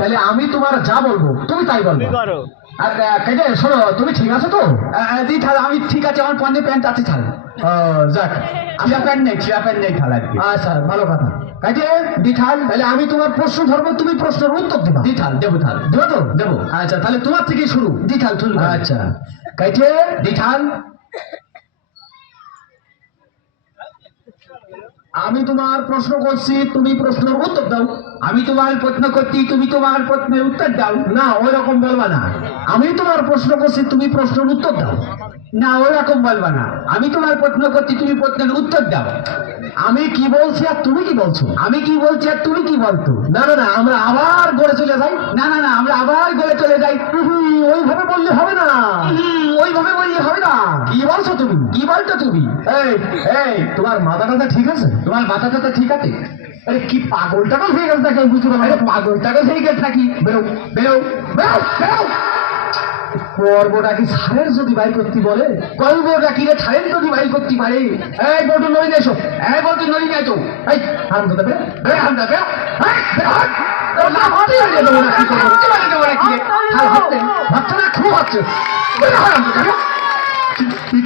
তাহলে আমি তোমার যা বলবো তুমি তাই বলবো। আর কেটে শোনো, তুমি ঠিক আছো তো? জি তাহলে আমি ঠিক আছে, আমার পন্ডে প্যান্ট আছে ছাড়। যাক, চিরা প্যান্ট নেই তাহলে আজকে। আচ্ছা ভালো কথা। কাটে দিঠাল, তাহলে আমি তোমার প্রশ্ন ধরবো, তুমি প্রশ্নের উত্তর দিবা। দিঠাল দেবো থাল দেবো তো? দেবো। আচ্ছা তাহলে তোমার থেকে শুরু। দিঠাল তুল। আচ্ছা কাটে দিঠাল আমি তোমার প্রশ্ন করছি, তুমি প্রশ্নের উত্তর দাও। আমি তোমার প্রশ্ন করছি, তুমি তোমার প্রশ্নের উত্তর দাও। না ওই রকম বলবা না, আমি তোমার প্রশ্ন করছি, তুমি প্রশ্নের উত্তর দাও। না ওরকম বলবা না, আমি তোমার প্রশ্ন করছি, তুমি প্রশ্নের উত্তর দাও। আমি কি বলছি আর তুমি কি বলছো? আমি কি বলছি আর তুমি কি বলতো? না না না, আমরা আবার গড়ে চলে যাই। না না না, আমরা আবার গড়ে চলে যাই। ওইভাবে বললে হবে না। ওইভাবে বললে হবে না। কি বলছো তুমি? কি বলতো তুমি? এই এই তোমার মাথা টাথা ঠিক আছে? তোমার মাথা টাথা ঠিক আছে? আরে কি পাগল টাগল হয়ে গেছে নাকি? আমি বুঝতে পারলাম না। পাগল টাগল হয়ে গেছে নাকি? বেরো বেরো বেরো বেরো। পর্বটা কি ছাড়ের যদি বাইর করতে বলে? গল্পটা কি রে ছাড়েন যদি বাইর করতে পারে? এই বটু নই না এসো। এই বলতে নড়ি নাই তো। এই হারাম দাদা বেরো। বেরো হামদা বেরো। এই, বেরো হাট। না হাতে আনিয়ে দেবো না, কি করবো? কি বলে দেবো নাকি রে? আর হাতে ভাবছে না, খুব হচ্ছে। বেরো হারাম দাদা বেরো। তুই তো